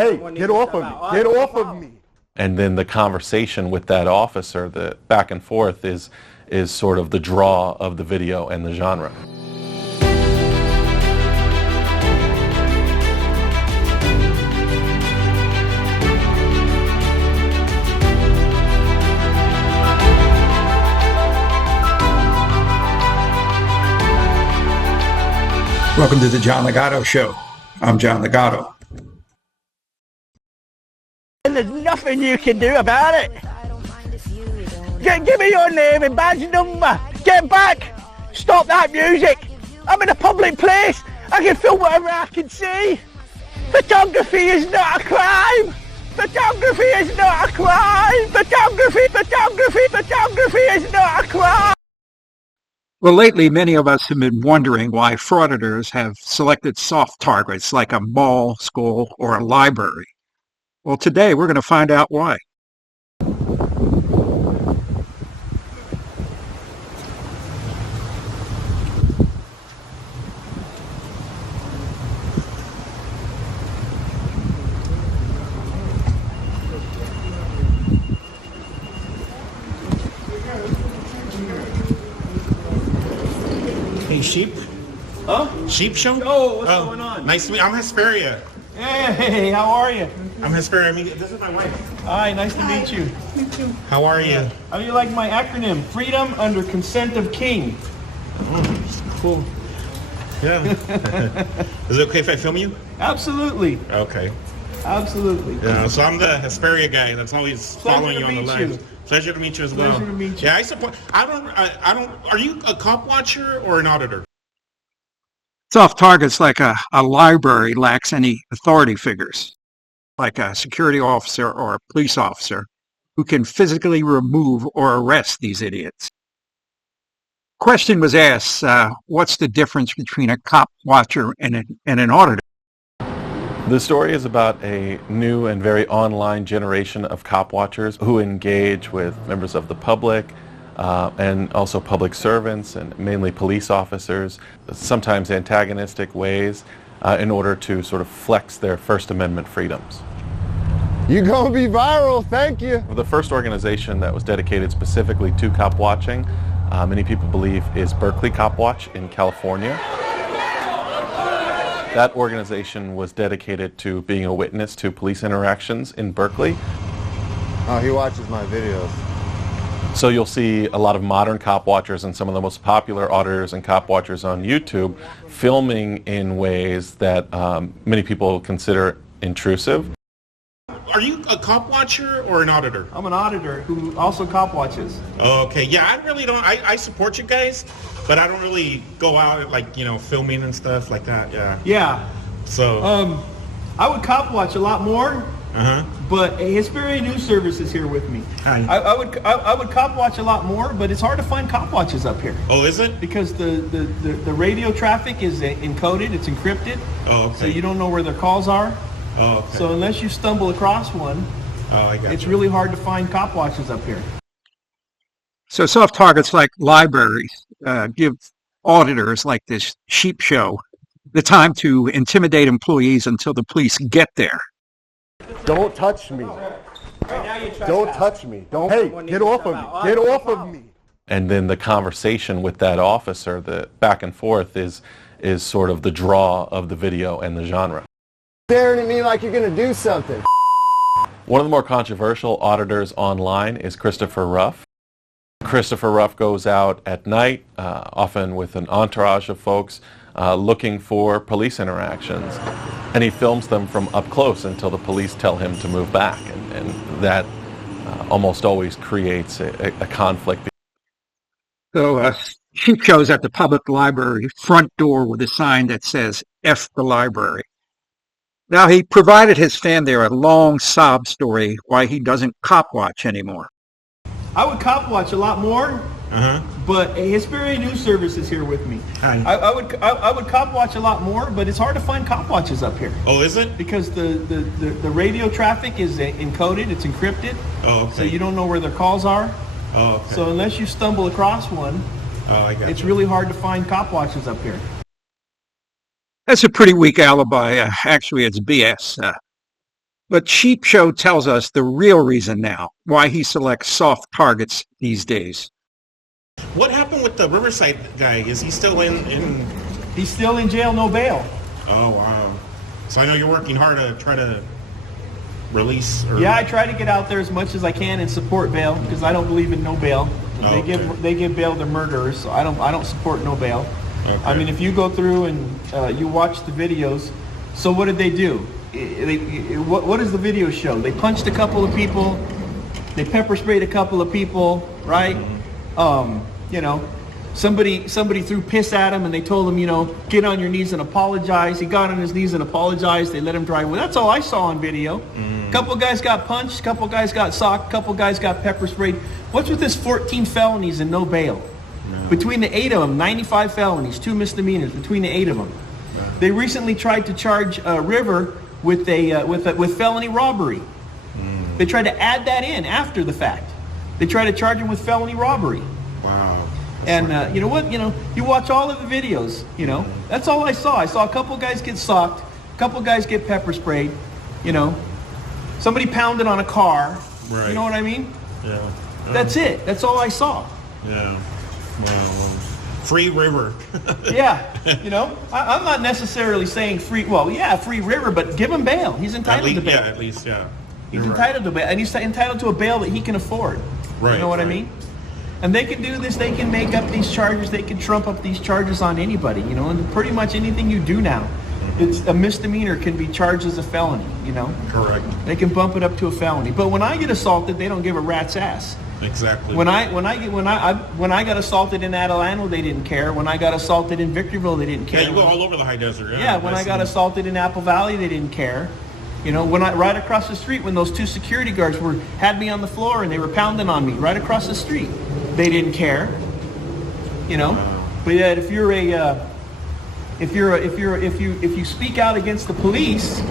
Hey, get off of me. Get off of me. And then the conversation with that officer, the back and forth, is sort of the draw of the video and the genre. Welcome to the John Ligato Show. I'm John Ligato. And there's nothing you can do about it. Give me your name and badge number. Get back. Stop that music. I'm in a public place. I can film whatever I can see. Photography is not a crime. Photography is not a crime. Photography is not a crime. Well, lately, many of us have been wondering why frauditors have selected soft targets like a mall, school, or a library. Well, today we're going to find out why. Hey, sheep? Huh? Sheep show? Oh, what's going on? Nice to meet you. I'm Hesperia. Hey, how are you? I'm Hesperia. I mean, this is my wife. Hi, nice to meet you. You too. How are you? How do you like my acronym? Freedom under consent of king. Cool. Yeah. Is it okay if I film you? Absolutely. Okay. Absolutely. Yeah, so I'm the Hesperia guy that's always following you on the Pleasure to meet live. Pleasure to meet you as well. Pleasure to meet you. Yeah, I support. I don't. Are you a cop watcher or an auditor? Soft targets like a library lacks any authority figures, like a security officer or a police officer, who can physically remove or arrest these idiots. Question was asked, what's the difference between a cop watcher and an auditor? The story is about a new and very online generation of cop watchers who engage with members of the public and also public servants and mainly police officers, sometimes antagonistic ways, in order to sort of flex their First Amendment freedoms. You gonna be viral, thank you. The first organization that was dedicated specifically to cop watching, many people believe, is Berkeley Cop Watch in California. That organization was dedicated to being a witness to police interactions in Berkeley. Oh, he watches my videos. So you'll see a lot of modern cop watchers and some of the most popular auditors and cop watchers on YouTube filming in ways that many people consider intrusive. Are you a cop watcher or an auditor? I'm an auditor who also cop watches. Okay, yeah, I really don't. I support you guys, but I don't really go out like filming and stuff like that. Yeah. Yeah. So. I would cop watch a lot more. Uh-huh. But Hesperia News Service is here with me. Hi. I would cop watch a lot more, but it's hard to find cop watches up here. Oh, is it? Because the radio traffic is encoded, it's encrypted. Oh, okay. So you don't know where their calls are. Oh, okay. So unless you stumble across one, it's really hard to find cop watches up here. So soft targets like libraries give auditors like this sheep show the time to intimidate employees until the police get there. Don't touch me. Don't touch me. Don't. Hey, get off of me. Get off of me. And then the conversation with that officer, the back and forth, is sort of the draw of the video and the genre. Staring at me like you're gonna do something. One of the more controversial auditors online is Christopher Ruff. Christopher Ruff goes out at night, often with an entourage of folks, looking for police interactions. And he films them from up close until the police tell him to move back. And that almost always creates a conflict. So sheep shows at the public library front door with a sign that says, F the library. Now, he provided his fan there a long sob story why he doesn't cop watch anymore. I would cop watch a lot more. Uh-huh. But Hesperia News Service is here with me. Hi. I would cop watch a lot more, but it's hard to find cop watches up here. Oh, is it? Because the radio traffic is encoded, it's encrypted. Oh, okay. So you don't know where their calls are. Oh, okay. So unless you stumble across one, it's really hard to find cop watches up here. That's a pretty weak alibi. Actually, it's BS. But Sheep Show tells us the real reason now why he selects soft targets these days. What happened with the Riverside guy? Is he still in? He's still in jail, no bail. Oh, wow. So I know you're working hard to try to release. Yeah, I try to get out there as much as I can and support bail because I don't believe in no bail. Oh, They give bail to murderers, so I don't support no bail. Okay. I mean, if you go through and you watch the videos, so what did they do? What does the video show? They punched a couple of people, they pepper sprayed a couple of people, right? You know, somebody threw piss at him and they told him, get on your knees and apologize. He got on his knees and apologized. They let him drive away. That's all I saw on video. A couple guys got punched, a couple guys got socked, a couple guys got pepper sprayed. What's with this 14 felonies and no bail? Between the 8 of them, 95 felonies, 2 misdemeanors between the 8 of them. They recently tried to charge River with felony robbery. They tried to add that in after the fact. They tried to charge him with felony robbery. Wow. And you know what? You watch all of the videos. That's all I saw. I saw a couple guys get socked, a couple guys get pepper sprayed. Somebody pounded on a car. Right. You know what I mean? Yeah. That's it. That's all I saw. Yeah. Well, free River. Yeah. I'm not necessarily saying free. Well, yeah, free River, but give him bail. He's entitled to bail. Yeah, at least, yeah. He's entitled to bail, and he's entitled to a bail that he can afford. Right. You know what I mean? And they can do this. They can make up these charges. They can trump up these charges on anybody. And pretty much anything you do now, it's a misdemeanor can be charged as a felony. Correct. They can bump it up to a felony. But when I get assaulted, they don't give a rat's ass. Exactly. When I got assaulted in Adelano, they didn't care. When I got assaulted in Victorville, they didn't care. Yeah, you go all over the high desert. Yeah. When I got assaulted in Apple Valley, they didn't care. When I right across the street, when those 2 security guards had me on the floor and they were pounding on me right across the street, they didn't care. But yet, if you speak out against the police,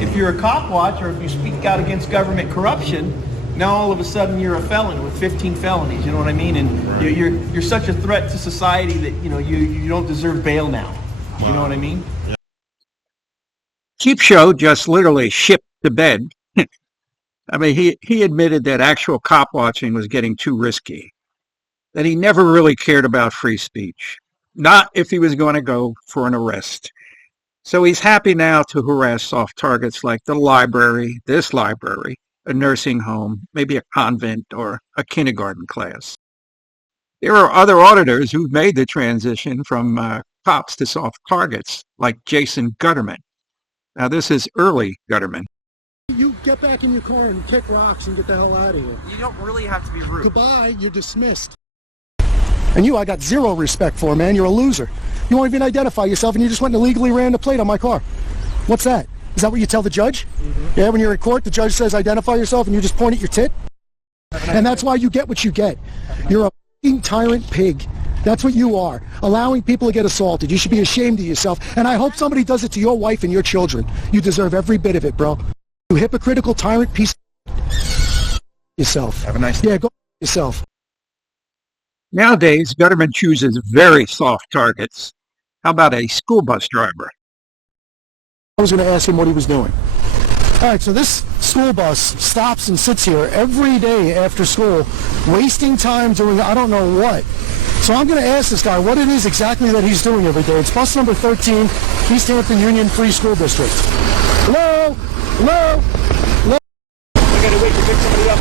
if you're a cop watch, or if you speak out against government corruption, now all of a sudden you're a felon with 15 felonies. You know what I mean? And Right. you're such a threat to society that you don't deserve bail now. Wow. You know what I mean? Sheep Show just literally shipped to bed. I mean, he admitted that actual cop watching was getting too risky, that he never really cared about free speech, not if he was going to go for an arrest. So he's happy now to harass soft targets like the library, this library, a nursing home, maybe a convent or a kindergarten class. There are other auditors who've made the transition from cops to soft targets, like Jason Gutterman. Now, this is early Gutterman. You get back in your car and kick rocks and get the hell out of here. You don't really have to be rude. Goodbye, you're dismissed. And you, I got zero respect for, man. You're a loser. You won't even identify yourself, and you just went and illegally ran the plate on my car. What's that? Is that what you tell the judge? Mm-hmm. Yeah, when you're in court, the judge says identify yourself, and you just point at your tit? And that's why you get what you get. You're a f***ing tyrant pig. That's what you are, allowing people to get assaulted. You should be ashamed of yourself, and I hope somebody does it to your wife and your children. You deserve every bit of it, bro. You hypocritical tyrant piece of yourself. Have a nice day. Yeah, go yourself. Nowadays, Gutterman chooses very soft targets. How about a school bus driver? I was going to ask him what he was doing. All right, so this school bus stops and sits here every day after school, wasting time doing I don't know what. So I'm going to ask this guy what it is exactly that he's doing every day. It's bus number 13, East Hampton Union Free School District. Hello? Hello? Hello? I gotta wait to pick somebody up.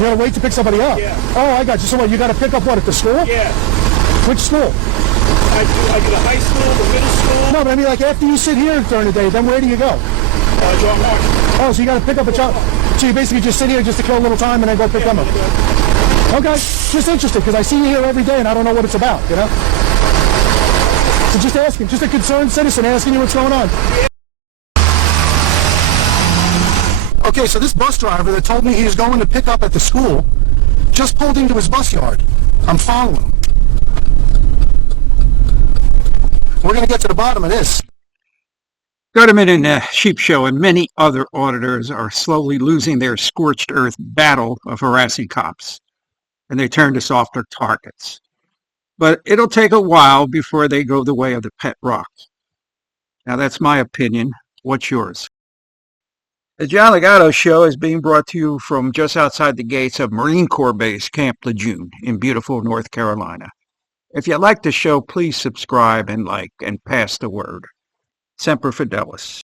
You got to wait to pick somebody up? Yeah. Oh, I got you. So what, you got to pick up what, at the school? Yeah. Which school? I do the high school, the middle school. No, but I mean, like, after you sit here during the day, then where do you go? John Mark. Oh, so you got to pick up a child. So you basically just sit here just to kill a little time and then go pick them up. Okay, just interested because I see you here every day and I don't know what it's about, you know? So just asking, just a concerned citizen asking you what's going on. Okay, so this bus driver that told me he was going to pick up at the school just pulled into his bus yard. I'm following him. We're going to get to the bottom of this. Gutterman and Sheep Show and many other auditors are slowly losing their scorched earth battle of harassing cops, and they turn to softer targets. But it'll take a while before they go the way of the pet rock. Now, that's my opinion. What's yours? The John Ligato Show is being brought to you from just outside the gates of Marine Corps Base, Camp Lejeune in beautiful North Carolina. If you like the show, please subscribe and like and pass the word. Semper Fidelis.